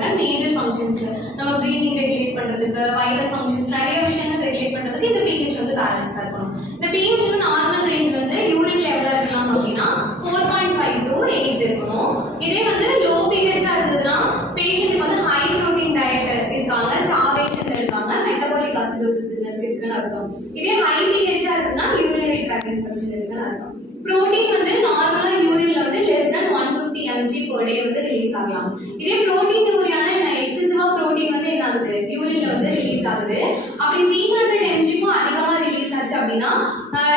important major functions. நம்ம breathing regulate பண்றதுக்கு, vital functions நிறைய விஷயங்கள் regulate பண்றதுக்கு இந்த pH வந்து பேலன்ஸா இருக்கணும். இந்த pH வந்து நார்மல் ரேஞ்ச் வந்து யூரின் லெவலா இருக்கலாம் அப்படின்னா 4.5 to 8 இருக்கணும். இதே வந்து லோ pH ஆ இருந்ததுன்னா பேஷண்ட்டுக்கு வந்து ஹை புரோட்டீன் டயட் இருக்காங்க, ஸ்டார்வேஷன்ல இருக்காங்க, மெட்டபாலிக் அசிடோசிஸ் இருக்குன்னு அர்த்தம். இதே ஹை pH ஆ இருந்ததுன்னா யூரினரி ட்ராக்ட் இன்ஃபெக்ஷன் இருக்குன்னு அர்த்தம். புரோட்டீன் வந்து நார்மலா யூரின்ல வந்து less than 150 mg per day வந்து ரிலீஸ் ஆகலாம். இதே புரோட்டீன் யூரியானா எக்ஸசிவா புரோட்டீன் வந்து என்ன ஆகுது யூரின்ல வந்து ரிலீஸ் ஆகுது. அப்படி 300 mg க்கும் அதிகமா ரிலீஸ் ஆச்சு அப்படின்னா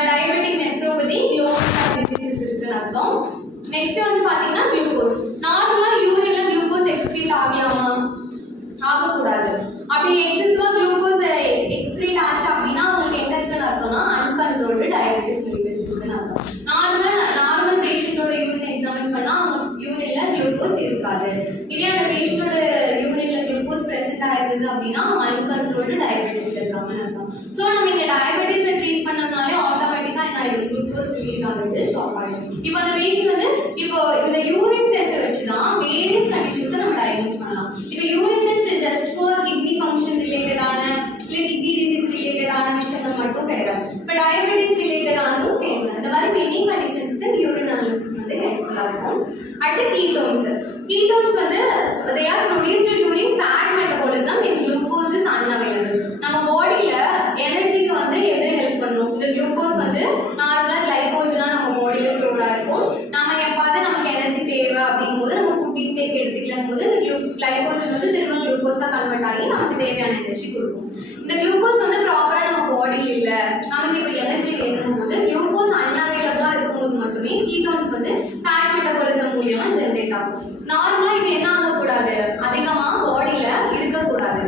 டயபெட்டிக் நெஃப்ரோபதி லோ டிசீஸ் இருக்குன்னு அர்த்தம். நெக்ஸ்ட் வந்து பாத்தீங்கன்னா குளுக்கோஸ். நார்மலா யூரின்ல குளுக்கோஸ் எக்ஸ்கிரீட் ஆகலாமா? ஆகக்கூடாது. அப்படி எக்ஸசிவா குளுக்கோஸ் எக்ஸ்கிரீட் ஆச்சு அப்படின்னா உங்களுக்கு என்ன இருக்குன்னு அர்த்தம்னா அன்கண்ட்ரோல்டு டயபெட்டிஸ் மெலிட்டஸ் இருக்குன்னு அர்த்தம். நார்மல் பேஷண்டோட யூரின் எக்ஸாமின் பண்ணா அவங்க யூரின்ல குளுக்கோஸ் இருக்காது. இதே அந்த பேஷண்டோட யூரின்ல குளுக்கோஸ் பிரசன்ட் ஆயிருக்குது அப்படின்னா அன்கண்ட்ரோல்டு டயபெட்டிஸ்ல இருக்காங்கன்னு அர்த்தம். ஸோ நம்ம இந்த டயபெட்டிஸை ட்ரீட் பண்ணனாலே ஆட்டோமேட்டிக்கா என்ன ஆயிடும், குளுக்கோஸ் ரிலீஸ் ஆகுறது ஸ்டாப் ஆயிடும். இப்போ அந்த பேஷண்ட் வந்து இப்போ இந்த யூரின் டெஸ்ட்டை வச்சுதான் வேரியஸ் கண்டிஷன்ஸை நம்ம டயக்னோஸ் பண்ணலாம். இப்போ urine test just for kidney function ரிலேட்டடான இல்லை கிட்னி டிசீஸ் ரிலேட்டடான விஷயங்கள் மட்டும் கிடையாது. இப்போ டயபெட்டிஸ் ரிலேட்டடானதும் சேர்ந்து இந்த மாதிரி மெனி கண்டிஷன்ஸ்க்கு யூரின் அனாலிசிஸ் வந்து ஹெல்ப்ஃபுல்லாக இருக்கும். அடுத்து கீட்டோன்ஸ். கீட்டோன்ஸ் வந்து they are produced during fat metabolism when glucose is unavailable. நம்ம பாடியில எனர்ஜிக்கு வந்து எது ஹெல்ப் பண்ணும்? இந்த குளுக்கோஸ் வந்து நார்மலா கிளைகோஜனா நம்ம பாடியில ஸ்டோர் ஆயிருக்கும். நம்ம எப்பாவது நமக்கு எனர்ஜி தேவை அப்படிங்கும்போது நம்ம ஃபுட் இன்டேக் எடுத்துக்கலாம் போது இந்த கிளைகோஜன் வந்து திரும்ப குளுக்கோஸா கன்வெர்ட் ஆகி நமக்கு தேவையான எனர்ஜி கொடுக்கும். இந்த குளுக்கோஸ் வந்து ப்ராப்பரா நம்ம பாடியில் இல்ல, நமக்கு இப்போ எனர்ஜி வேணும் போது குளுக்கோஸ் அன்அவைலபிளா இருக்கும்போது மட்டுமே கீட்டோன்ஸ் வந்து ஃபேட் மெட்டபாலிசம் மூலியமா ஜெனரேட் ஆகும். நார்மலா இது என்ன ஆகக்கூடாது, அதிகமா பாடியில இருக்கக்கூடாது.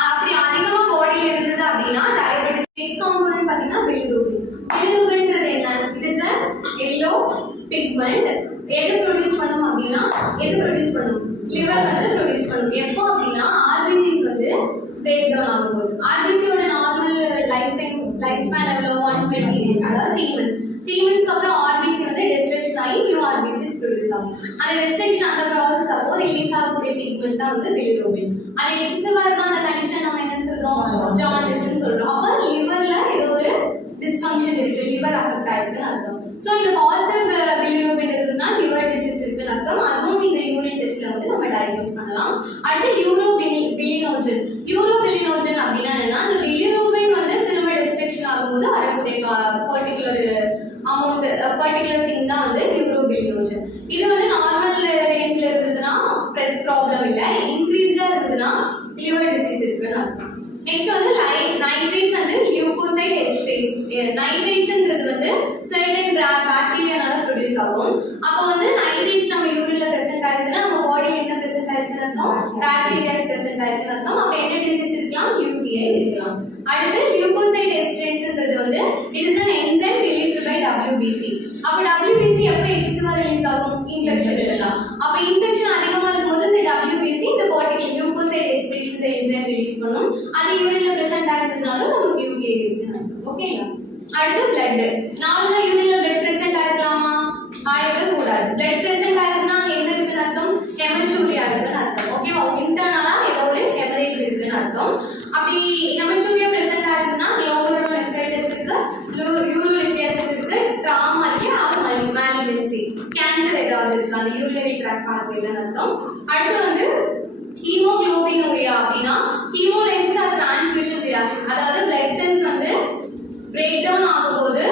அப்படி அதிகமா பாடியில இருந்தது அப்படின்னா டயபெட்டிஸ். நெக்ஸ்ட் காம்பனன்ட் பாத்தீங்கன்னா பிலிரூபின். பிலிரூபின்றது என்ன? It is a yellow pigment. எது ப்ரொடியூஸ் பண்ணும் அப்படின்னா லிவர் வந்து ப்ரொடியூஸ் பண்ணும். எப்போ அப்படின்னா ஆர்பிசிஸ் வந்து பிரேக் டவுன் ஆகும்போது. ஆர்பிசியோட நார்மல் லைஃப் ஸ்பேன் எவ்வளோ 120 days, அதாவது 3 months. 3 monthsக்கு அப்புறம் ஆர்பிசி வந்து டிஸ்ட்ரக்ஷன் ஆகி நியூ ஆர்பிசிஸ் ப்ரொடியூஸ் ஆகும். அந்த டிஸ்ட்ரக்ஷன் அந்த ப்ராசஸ் அப்போ ரிலீஸ் ஆகக்கூடிய பிக்மெண்ட் தான் வந்து பிலிரூபின். அது எக்ஸசிவா இருந்தா அந்த கண்டிஷன் நம்ம என்ன சொல்றோம், ஜாண்டிஸ்னு சொல்றோம். அப்போ லிவர்ல ஏதோ ஒரு டிஸ்ஃபங்க்ஷன் இருக்கு, லிவர் அஃபெக்ட் ஆயிருக்குன்னு அர்த்தம். ஸோ இந்த பாசிட்டிவ் பிலிரூபின் இருக்குதுன்னா லிவர் டிசீஸ் இருக்குன்னு அர்த்தம். அதுவும் இந்த யூரின் டெஸ்ட்ல வந்து நம்ம டயக்னோஸ் பண்ணலாம். அடுத்து யூரோபிலினோஜன். யூரோபிலினோஜன் அப்படின்னா என்னன்னா இந்த பிலிரூபின் வந்து திரும்ப டிஸ்ட்ரக்ஷன் ஆகும்போது வரக்கூடிய பர்டிகுலர் திங் தான் வந்து யூரோபிலினோஜன். இது வந்து நார்மல் ரேஞ்ச்ல இருந்ததுன்னா ப்ராப்ளம் இல்லை, இன்க்ரீஸ்டா இருந்ததுன்னா லிவர் டிசீஸ் இருக்குன்னு அர்த்தம். நெக்ஸ்ட் வந்து நைட்ரேட்ஸ் அண்ட் லியூகோசைட் எஸ்ட்ரேட்ஸ். நைட்ரேட்ஸ்ன்றது வந்து சர்டன் பாக்டீரியானால ப்ரொடியூஸ் ஆகும். அப்போ வந்து நைட்ரேட்ஸ் நம்ம யூரின்ல பிரசன்ட் ஆயிருக்குன்னா நம்ம பாடியில என்ன பிரசன்ட் ஆயிருக்குன்னு அர்த்தம், பாக்டீரியாஸ் பிரசன்ட் ஆயிருக்குன்னு அர்த்தம். அப்போ என்ன டிசீஸ் இருக்கலாம், யூடிஐ இருக்கலாம். அடுத்து லியூகோசைட் எஸ்ட்ரேட்ஸ்ன்றது வந்து it is an enzyme released by WBC. அப்போ WBC எப்போ எக்ஸசிவா ரிலீஸ் ஆகும், இன்ஃபெக்ஷன் இருக்கலாம். அப்போ இன்ஃபெக்ஷன் அதிகமா இருக்கும்போது இந்த WBC இந்த பர்டிகுலர் லியூகோசைட் எஸ்ட்ரேட்ஸ் இந்த என்சைம் ரிலீஸ் பண்ணும். அது யூரின்ல பிரசன்ட் ஆகிறதுனால நமக்கு யூடிஐ இருக்குன்னு அர்த்தம். ஓகேங்களா? அடுத்து பிளட். நார்மலா யூரின்ல பிளட் பிரசன்ட் ஆயிருக்கலாமா? ஆயிருக்க கூடாது. பிளட் பிரசன்ட் ஆயிருக்குன்னா என்ன இருக்குன்னு அர்த்தம், ஹெமச்சூரியா இருக்குன்னு அர்த்தம். ஓகேவா? இன்டர்னலா ஏதோ ஒரு ஹெமரேஜ் இருக்குன்னு அர்த்தம். அப்படி ஹெமச்சூரியா பிரசன்ட் ஆயிருக்குன்னா குளோமெருலர் நெஃப்ரைட்டிஸ் இருக்கு, யூரோலித்தியாசிஸ் இருக்கு, ட்ராமா இருக்கு, அது மாலிக்னன்சி, கேன்சர் ஏதாவது இருக்கு அந்த யூரினரி ட்ராக்ட் பாத்வேல அர்த்தம். அடுத்து வந்து ஹீமோகுளோபினூரியா அப்படின்னா ஹீமோலைசிஸ் ஆர் டிரான்ஸ்மிஷன் ரியாக்ஷன், அதாவது பிளட் செல்ஸ் வந்து பிரேக் டவுன் ஆகும்போது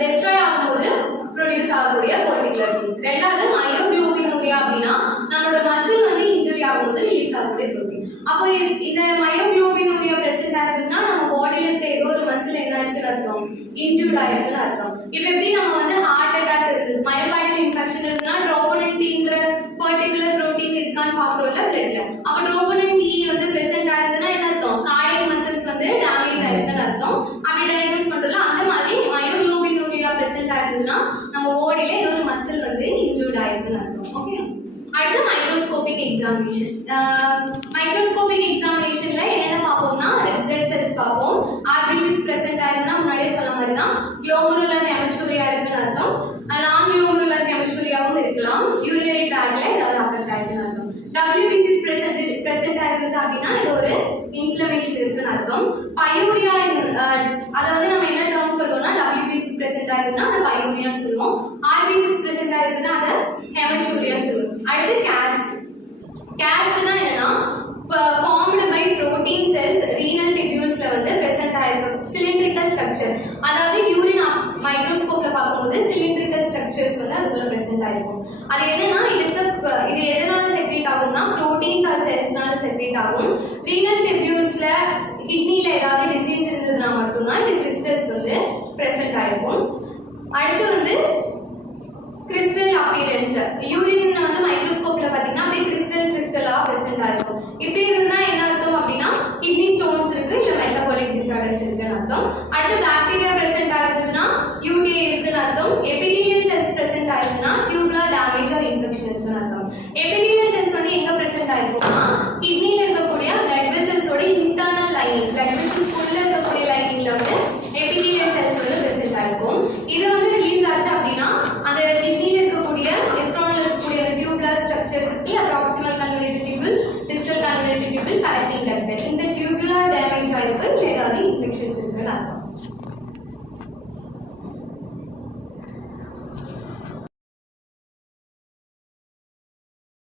டெஸ்ட்ராய் ஆகும்போது ப்ரொடியூஸ் ஆகக்கூடிய பர்டிகுலர் திங். ரெண்டாவது மயோகுளோபினூரியா அப்படின்னா நம்மளோட மசில் வந்து இன்ஜுரி ஆகும்போது ரிலீஸ் ஆகக்கூடிய ப்ரோட்டீன். அப்போ இந்த மயோகுளோபினூரியா பிரசன்ட் ஆகுதுன்னா நம்ம பாடியில இருக்க ஏதோ ஒரு மசில் என்ன இருக்குன்னு அர்த்தம், இன்ஜூர்ட் ஆயிருக்குன்னு அர்த்தம். இப்போ எப்படி நம்ம வந்து ஹார்ட் அட்டாக் இருக்குது, மயோகார்டியல் இன்ஃபெக்ஷன் இருக்குன்னா ட்ரோபோனன்டின்ற பர்டிகுலர் ப்ரோட்டீன் இருக்கான்னு பாக்குறோம்ல பிளட்ல. அப்போ ட்ரோபோனன் டி வந்து பிரசன்ட் ஆகுதுன்னா என்ன அர்த்தம், கார்டியக் மசில்ஸ் வந்து டேமேஜ் ஆயிருக்குன்னு அர்த்தம். அப்படி டயக்னோஸ் பண்றோம்ல அந்த மாதிரி மயோகுளோபினூரியா பிரசன்ட் ஆகுதுன்னா நம்ம பாடியில ஏதோ ஒரு மசில் வந்து இன்ஜூர்ட் ஆயிருக்குன்னு அர்த்தம். ஓகே. அடுத்து மைக்ரோஸ்கோபிக் எக்ஸாமினேஷன். மைக்ரோஸ்கோபிக் எக்ஸாமினேஷன்ல என்னென்ன பார்ப்போம்னா ரெட் பிளட் செல்ஸ் பார்ப்போம். ஆர்பிசிஸ் பிரசன்ட் ஆயிருந்தா முன்னாடியே சொன்ன மாதிரி தான் குளோமெருலர் ஹெமச்சூரியா இருக்குன்னு அர்த்தம். நான் குளோமெருலர் ஹெமச்சூரியாவும் இருக்கலாம். யூரினரி ட்ராக்ட்ல ஏதாவது அஃபெக்ட் ஆயிருக்குன்னு அர்த்தம். WBC இருந்தது அப்படின்னா இது ஒரு இன்ஃப்ளமேஷன் இருக்குன்னு அர்த்தம். பயூரியா அதாவது நம்ம என்ன டேர்ம் சொல்லுவோம்னா டபிள்யூபிசி பிரசன்ட் ஆயிருக்குன்னா அதை பயூரியான்னு சொல்லுவோம். ஆர்பிசிஸ் பிரசன்ட் ஆயிருக்குன்னா அதை ஹெமச்சூரியான்னு சொல்லுவோம். அடுத்து கேஸ்ட்னா என்னன்னா formed by protein cells renal tubules வந்து present ஆயிருக்கு cylindrical structure. அதாவது யூரின் மைக்ரோஸ்கோப்ல பார்க்கும்போது cylindrical structures வந்து அதுக்குள்ள present ஆயிருக்கும். அது என்னன்னா இது எதனால செக்ரேட் ஆகும்னா proteins or cellsனால செக்ரேட் ஆகும். renal tubulesல கிட்னில ஏதாவது டிசீஸ் இருந்ததுன்னா மட்டும்தான் இந்த கிறிஸ்டல்ஸ் வந்து present ஆயிருக்கும். அடுத்து வந்து கிறிஸ்டல் அப்பியரன்ஸ் யூரின் வந்து மைக்ரோஸ்கோப்ல பாத்தீங்கன்னா அப்படியே கிறிஸ்டலா பிரசன்ட் ஆகும். இப்படி இருந்தா என்ன அர்த்தம் அப்படின்னா கிட்னி ஸ்டோன்ஸ் இருக்கு இல்ல மெட்டபாலிக் டிசார்டர்ஸ் இருக்குன்னு அர்த்தம். அடுத்து பாக்டீரியா பிரசன்ட் ஆகுதுன்னா யூடிஐ இருக்குன்னு அர்த்தம். எபிதீலியல் செல்ஸ் பிரசன்ட் ஆகுதுன்னா டியூபுலர் டேமேஜ் ஆர் இன்ஃபெக்ஷன் இருக்குன்னு அர்த்தம். எபிதீலியல் செல்ஸ் வந்து எங்க பிரசன்ட் ஆயிருக்கும்னா கிட்னில இருக்கக்கூடிய பிளட் வெசல்ஸோட இன்டர்னல் லைனிங் பிளட் வெசல்ஸ் உள்ள இருக்கக்கூடிய லைனிங்ல வந்து எபிதீலியல் செல்ஸ் வந்து பிரசன்ட் ஆயிருக்கும். இது வந்து ரிலீஸ் ஆச்சு அப்படின்னா அந்த கிட்னில இருக்கக்கூடிய நெஃப்ரான்ல இருக்கக்கூடிய அந்த டியூபுலர் ஸ்ட்ரக்சர்ஸ் இருக்கு proximal convolutive tubule distal convolutive tubule collecting duct இந்த டியூபுலர் டேமேஜ் ஆயிருக்கு இல்ல ஏதாவது இன்ஃபெக்ஷன்ஸ் இருக்குன்னு அர்த்தம்.